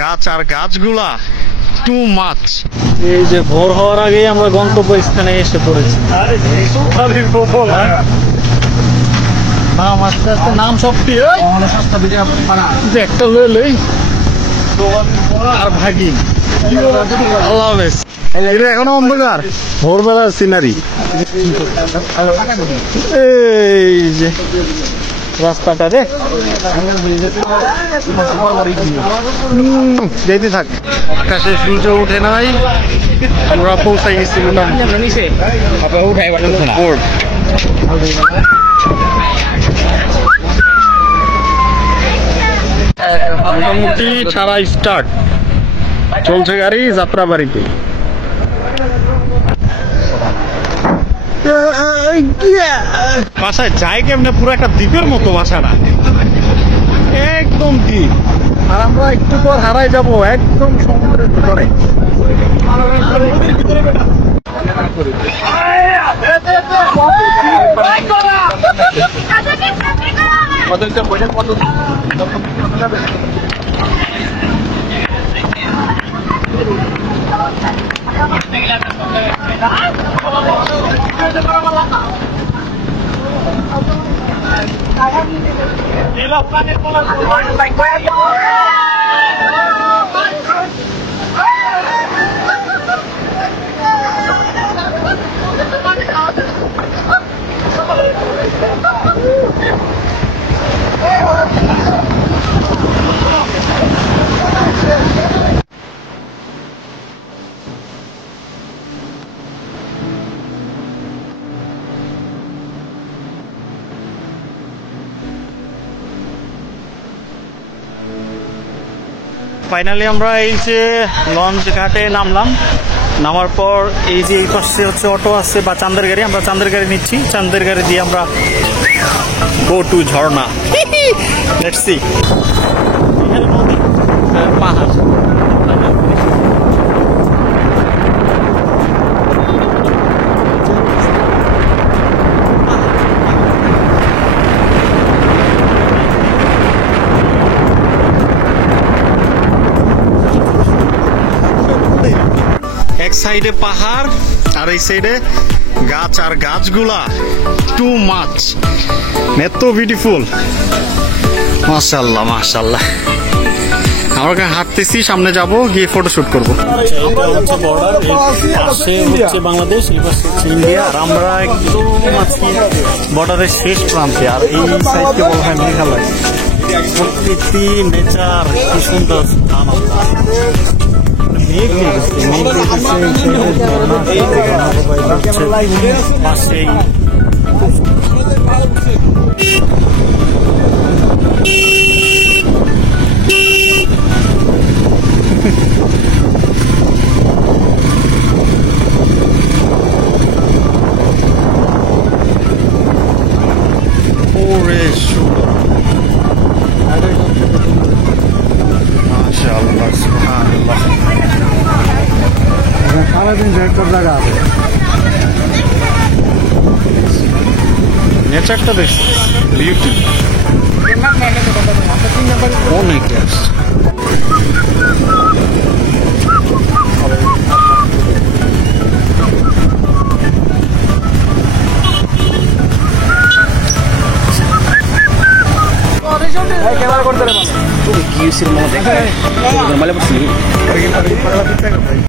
গাছ আর গাছগুলা টু মাছ। এই যে ভোর হওয়ার আগেই আমরা গন্তব্য স্থানে এসে পড়েছি। নাম আস্তে আস্তে নাম সবটি একটা লই আর ভাগি। আল্লাহ হাফেজ। এটা এখনো অন্ধকার, ভোরবেলার সিনারি। এই যে রাস্তাটা রে যেতে থাক। আকাশে সূর্য উঠে নাই, আমরা পৌঁছাই গেছি মোটামুটি ছাড়া স্টার্ট চলছে গাড়ি যাত্রা বাড়িতে। বাসায় যাই কেমনে, পুরো একটা দ্বীপের মতো বাসাটা, একদম দ্বীপ। আর আমরা একটু পর হারাই যাব একদম সমুদ্রের ভিতরে। ফাইনালি আমরা এই যে লঞ্চ ঘাটে নামলাম। নামার পর এই যে এই পাশে হচ্ছে অটো আছে বা চাঁদের গাড়ি, আমরা চাঁদের গাড়ি নিচ্ছি। চাঁদের গাড়ি দিয়ে আমরা go to Jharna. Let's see. নদী, পাহাড়। এক সাইডে পাহাড় আর এই সাইডে গাছ আর গাছগুলা টু মাছ, এত বিউটিফুল। মাশাআল্লাহ মাশাআল্লাহ। আমরা হাঁটতেছি, সামনে যাব, গিয়ে ফটোশুট করবো। এটা হচ্ছে বর্ডার, পাশে হচ্ছে বাংলাদেশ, এই পাশে হচ্ছে ইন্ডিয়া, আর আমরা একদম আছি বর্ডারের শেষ প্রান্তে। আর এই সাইডকে বলা হয় মেঘালয়। প্রকৃতি, নেচার, কি সুন্দর স্থান। পাশেই সারাদিন একটা জায়গা আছে, নেচারটা বেশ বিউটি, অনেক গ্যাস।